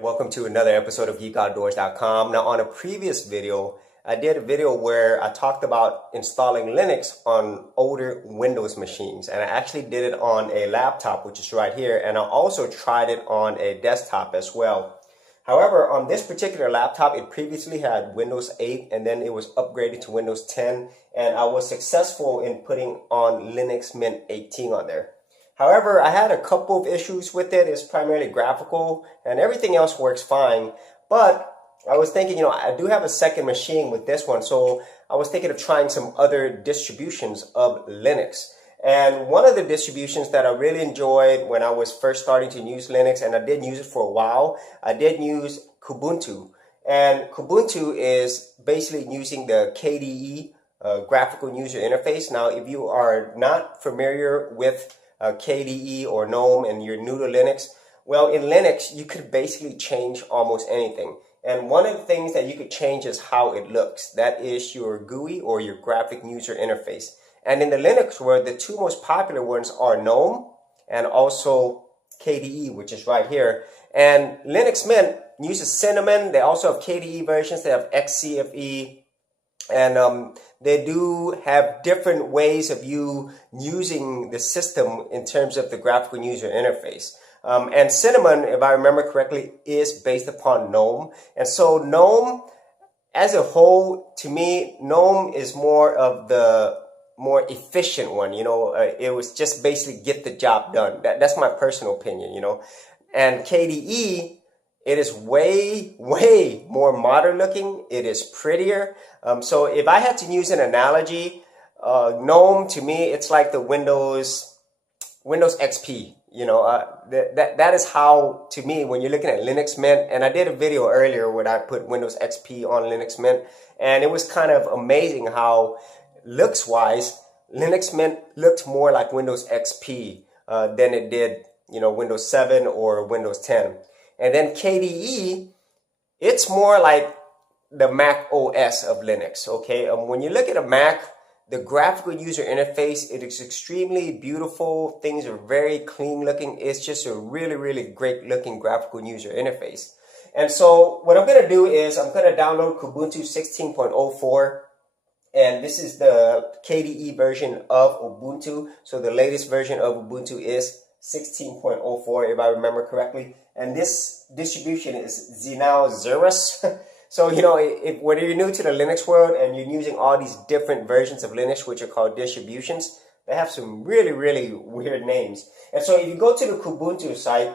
Welcome to another episode of geekoutdoors.com. Now, on a previous video, I did a video where I talked about installing Linux on older Windows machines, and I actually did it on a laptop, which is right here, and I also tried it on a desktop as well. However, on this particular laptop, it previously had Windows 8 and then it was upgraded to Windows 10, and I was successful in putting on Linux Mint 18 on there. However, I had a couple of issues with it. It's primarily graphical and everything else works fine. But I was thinking, I do have a second machine with this one. So I was thinking of trying some other distributions of Linux. And one of the distributions that I really enjoyed when I was first starting to use Linux, and I did use it for a while, I did use Kubuntu. And Kubuntu is basically using the KDE graphical user interface. Now, if you are not familiar with KDE or GNOME and you're new to Linux, well, in Linux, you could basically change almost anything. And one of the things that you could change is how it looks. That is your GUI or your graphic user interface. And in the Linux world, the two most popular ones are GNOME and also KDE, which is right here. And Linux Mint uses Cinnamon. They also have KDE versions. They have XCFE. And they do have different ways of you using the system in terms of the graphical user interface. And Cinnamon, if I remember correctly, is based upon GNOME. And so GNOME, as a whole, to me, GNOME is more of the more efficient one. It was just basically get the job done. That's my personal opinion, And KDE, it is way, way more modern looking. It is prettier. So if I had to use an analogy, GNOME to me, it's like the Windows XP. That is how, to me, when you're looking at Linux Mint, and I did a video earlier where I put Windows XP on Linux Mint, and it was kind of amazing how looks-wise, Linux Mint looked more like Windows XP than it did, Windows 7 or Windows 10. And then KDE, it's more like the Mac OS of Linux, okay? When you look at a Mac, the graphical user interface, it is extremely beautiful. Things are very clean looking. It's just a really, really great looking graphical user interface. And so what I'm gonna do is I'm gonna download Kubuntu 16.04. And this is the KDE version of Ubuntu. So the latest version of Ubuntu is 16.04, if I remember correctly. And this distribution is Xenal Xerus. So, whether you're new to the Linux world and you're using all these different versions of Linux, which are called distributions, they have some really, really weird names. And so if you go to the Kubuntu site,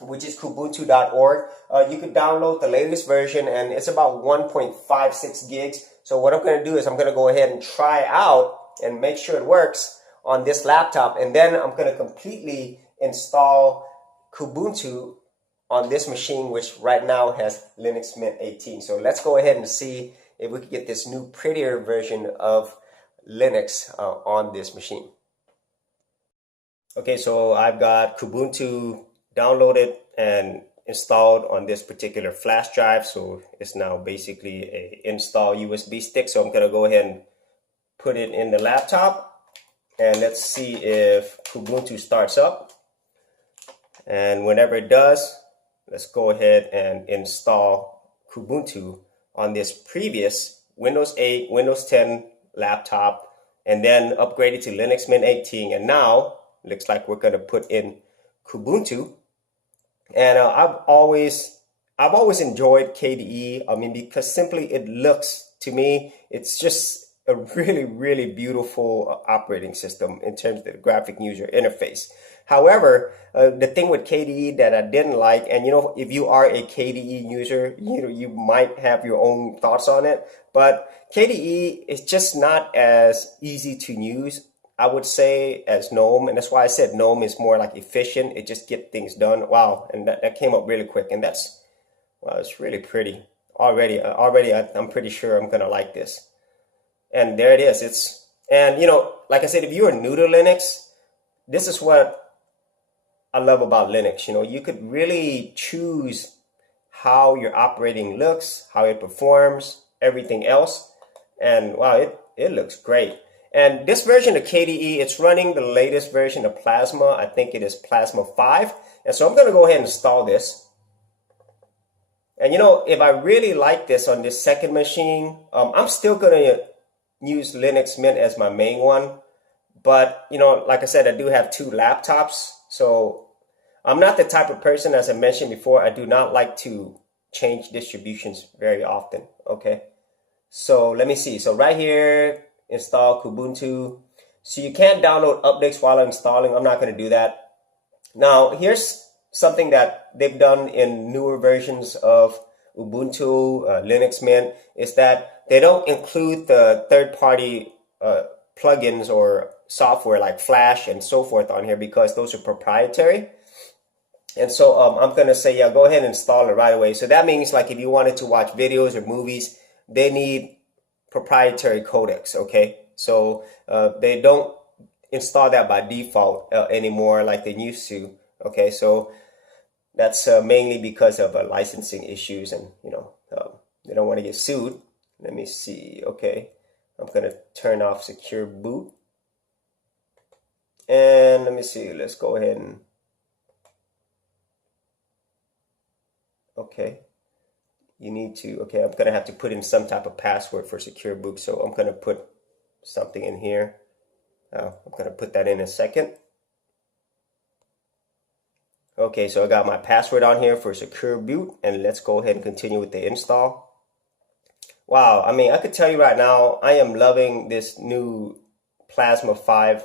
which is kubuntu.org, you could download the latest version, and it's about 1.56 gigs. So what I'm going to do is I'm going to go ahead and try out and make sure it works on this laptop, and then I'm going to completely install Kubuntu on this machine, which right now has Linux Mint 18. So let's go ahead and see if we can get this new prettier version of Linux on this machine. Okay, so I've got Kubuntu downloaded and installed on this particular flash drive. So it's now basically a install USB stick. So I'm gonna go ahead and put it in the laptop, and let's see if Kubuntu starts up. And whenever it does, let's go ahead and install Kubuntu on this previous Windows 8, Windows 10 laptop, and then upgrade it to Linux Mint 18. And now looks like we're going to put in Kubuntu. And I've always enjoyed KDE. I mean, because simply it looks, to me, it's just a really, really beautiful operating system in terms of the graphic user interface. However, the thing with KDE that I didn't like, and if you are a KDE user, you might have your own thoughts on it, but KDE is just not as easy to use, I would say, as GNOME, and that's why I said GNOME is more like efficient. It just gets things done. Wow, and that came up really quick, and it's really pretty. Already, I'm pretty sure I'm gonna like this. And there it is. Like I said, if you are new to Linux, this is what I love about Linux. You could really choose how your operating looks, how it performs, everything else. And wow, it looks great. And this version of KDE, it's running the latest version of Plasma. I think it is Plasma 5. And so I'm going to go ahead and install this. And you know, if I really like this on this second machine, I'm still gonna use Linux Mint as my main one. But you know, like I said, I do have two laptops, so I'm not the type of person, as I mentioned before, I do not like to change distributions very often. Okay, so let me see. So right here, install Kubuntu. So you can't download updates while installing. I'm not going to do that. Now, here's something that they've done in newer versions of Ubuntu, Linux Mint, is that they don't include the third-party plugins or software like Flash and so forth on here because those are proprietary. And so I'm going to say, yeah, go ahead and install it right away. So that means like if you wanted to watch videos or movies, they need proprietary codecs, okay? So they don't install that by default anymore like they used to, okay? So that's mainly because of licensing issues and, you know, they don't want to get sued. Let me see, okay. I'm going to turn off secure boot. And let me see, let's go ahead and, okay. You need to, okay, I'm going to have to put in some type of password for secure boot. So I'm going to put something in here. I'm going to put that in a second. Okay, so I got my password on here for secure boot, and let's go ahead and continue with the install. Wow, I mean, I could tell you right now, I am loving this new Plasma 5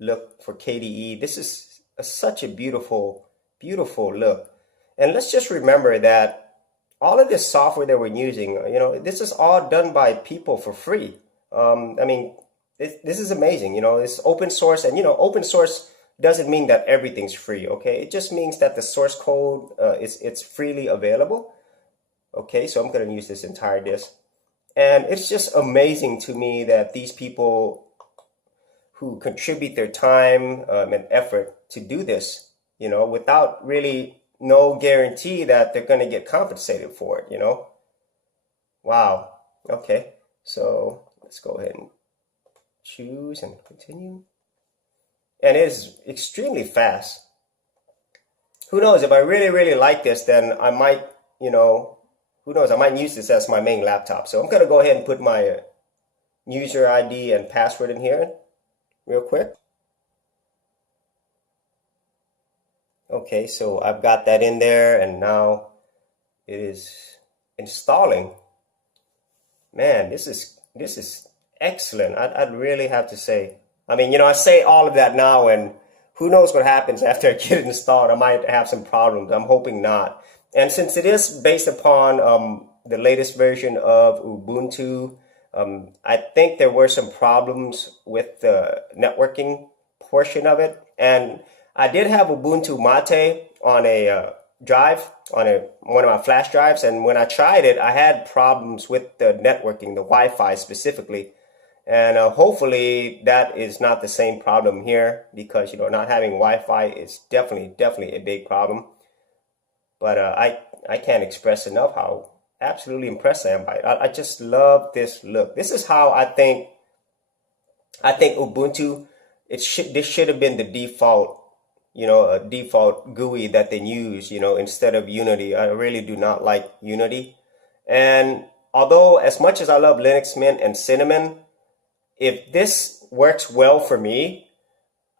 look for KDE. This is such a beautiful, beautiful look. And let's just remember that all of this software that we're using, you know, this is all done by people for free. I mean, this is amazing. You know, it's open source, and you know, open source doesn't mean that everything's free. Okay, it just means that the source code it's freely available. Okay, so I'm going to use this entire disk, and it's just amazing to me that these people who contribute their time and effort to do this, you know, without really no guarantee that they're going to get compensated for it, you know. Wow. Okay, so let's go ahead and choose and continue. And it is extremely fast. Who knows, if I really, really like this, then I might, you know, who knows, I might use this as my main laptop. So I'm going to go ahead and put my user ID and password in here real quick. Okay, so I've got that in there, and now it is installing. Man, this is excellent. I'd really have to say. I mean, you know, I say all of that now, and who knows what happens after I get it installed. I might have some problems. I'm hoping not. And since it is based upon the latest version of Ubuntu, I think there were some problems with the networking portion of it. And I did have Ubuntu Mate on a drive, on one of my flash drives. And when I tried it, I had problems with the networking, the Wi-Fi specifically. And hopefully that is not the same problem here, because, you know, not having Wi-Fi is definitely a big problem. But I can't express enough how absolutely impressed I am by it. I just love this look. This is how I think Ubuntu, this should have been the default, you know, a default GUI that they use, you know, instead of Unity. I really do not like Unity. And although as much as I love Linux Mint and Cinnamon, if this works well for me,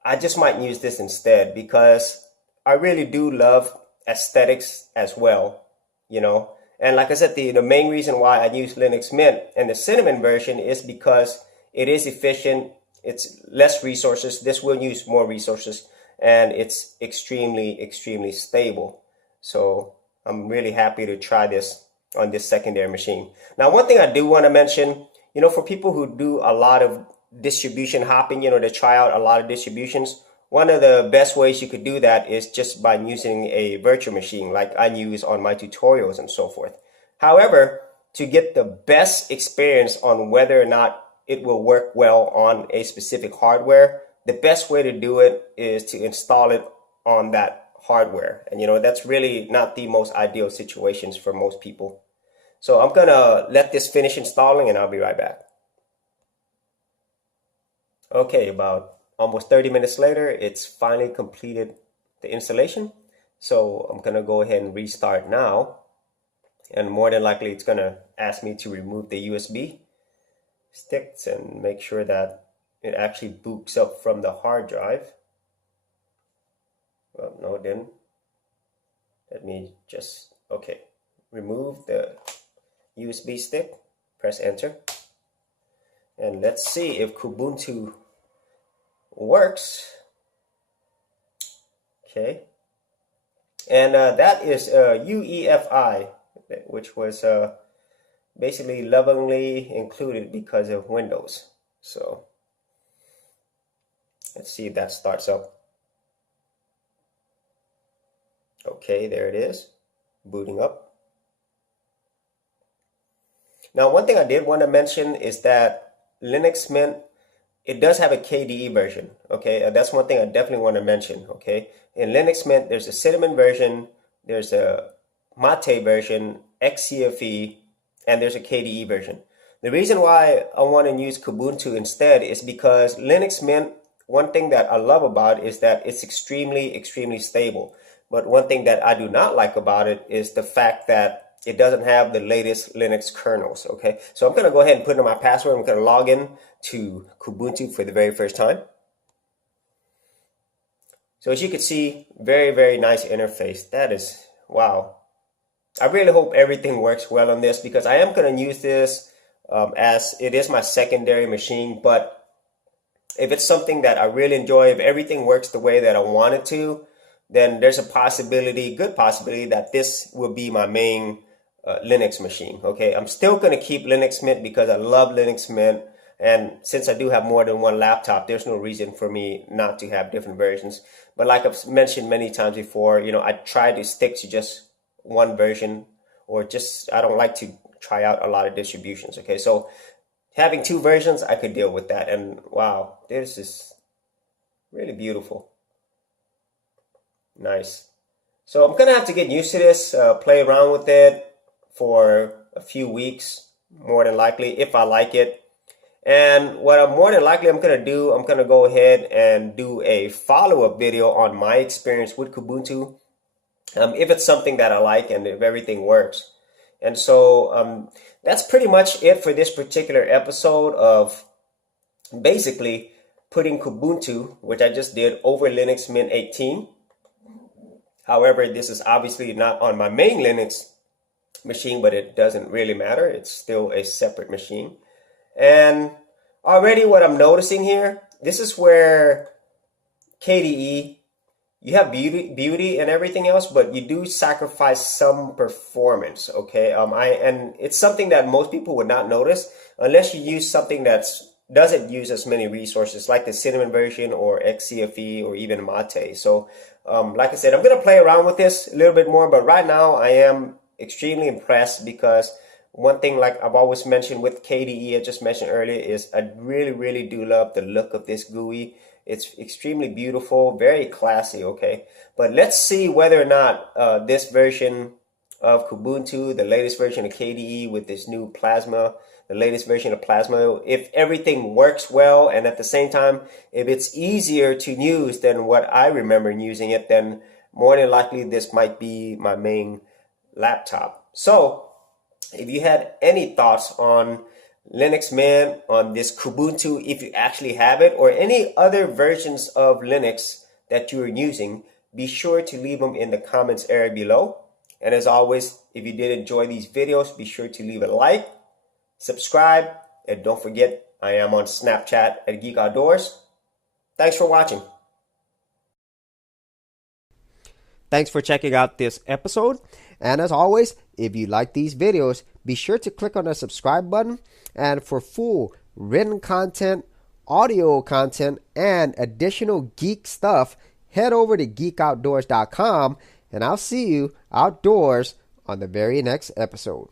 I just might use this instead, because I really do love aesthetics as well, you know. And like I said, the main reason why I use Linux Mint and the Cinnamon version is because it is efficient, it's less resources, this will use more resources, and it's extremely stable. So I'm really happy to try this on this secondary machine. Now, one thing I do want to mention, you know, for people who do a lot of distribution hopping, you know, they try out a lot of distributions, one of the best ways you could do that is just by using a virtual machine like I use on my tutorials and so forth. However, to get the best experience on whether or not it will work well on a specific hardware, the best way to do it is to install it on that hardware. And, you know, that's really not the most ideal situations for most people. So I'm going to let this finish installing, and I'll be right back. Okay, about almost 30 minutes later, it's finally completed the installation. So I'm going to go ahead and restart now. And more than likely, it's going to ask me to remove the USB sticks and make sure that it actually boots up from the hard drive. Well, no, it didn't. Let me just, okay, remove the USB stick, press enter. And let's see if Kubuntu works. Okay. And that is UEFI, which was basically lovingly included because of Windows. So let's see if that starts up. Okay, there it is, booting up. Now, one thing I did want to mention is that Linux Mint, it does have a KDE version. Okay, that's one thing I definitely want to mention. Okay, in Linux Mint, there's a Cinnamon version, there's a Mate version, XCFE, and there's a KDE version. The reason why I want to use Kubuntu instead is because Linux Mint, one thing that I love about it is that it's extremely stable. But one thing that I do not like about it is the fact that it doesn't have the latest Linux kernels. Okay, so I'm going to go ahead and put in my password. I'm going to log in to Kubuntu for the very first time. So as you can see, very nice interface. That is, wow. I really hope everything works well on this, because I am going to use this as it is my secondary machine. But if it's something that I really enjoy, if everything works the way that I want it to, then there's a possibility, good possibility, that this will be my main Linux machine. Okay, I'm still going to keep Linux Mint because I love Linux Mint. And since I do have more than one laptop, there's no reason for me not to have different versions. But like I've mentioned many times before, you know, I try to stick to just one version, or just, I don't like to try out a lot of distributions. Okay, so having two versions, I could deal with that. And wow, this is really beautiful. Nice. So I'm gonna have to get used to this, play around with it for a few weeks, more than likely, if I like it. And what I'm more than likely I'm gonna do, I'm gonna go ahead and do a follow-up video on my experience with Kubuntu, if it's something that I like and if everything works. And so that's pretty much it for this particular episode of basically putting Kubuntu, which I just did, over Linux Mint 18. However, this is obviously not on my main Linux machine, but it doesn't really matter. It's still a separate machine. And already what I'm noticing here, this is where KDE, you have beauty and everything else, but you do sacrifice some performance. Okay, and it's something that most people would not notice unless you use something that doesn't use as many resources, like the Cinnamon version or XCFE or even Mate. So like I said, I'm going to play around with this a little bit more, but right now I am extremely impressed, because one thing, like I've always mentioned with KDE, I just mentioned earlier, is I really do love the look of this GUI. It's extremely beautiful, very classy. Okay, but let's see whether or not this version of Kubuntu, the latest version of KDE with this new Plasma, the latest version of Plasma, if everything works well, and at the same time, if it's easier to use than what I remember using it, then more than likely this might be my main laptop. So if you had any thoughts on Linux Mint, on this Kubuntu, if you actually have it, or any other versions of Linux that you are using, be sure to leave them in the comments area below. And as always, if you did enjoy these videos, be sure to leave a like, subscribe, and don't forget, I am on Snapchat at Geek Outdoors. Thanks for watching. Thanks for checking out this episode. And as always, if you like these videos, be sure to click on the subscribe button. And for full written content, audio content, and additional geek stuff, head over to geekoutdoors.com, and I'll see you outdoors on the very next episode.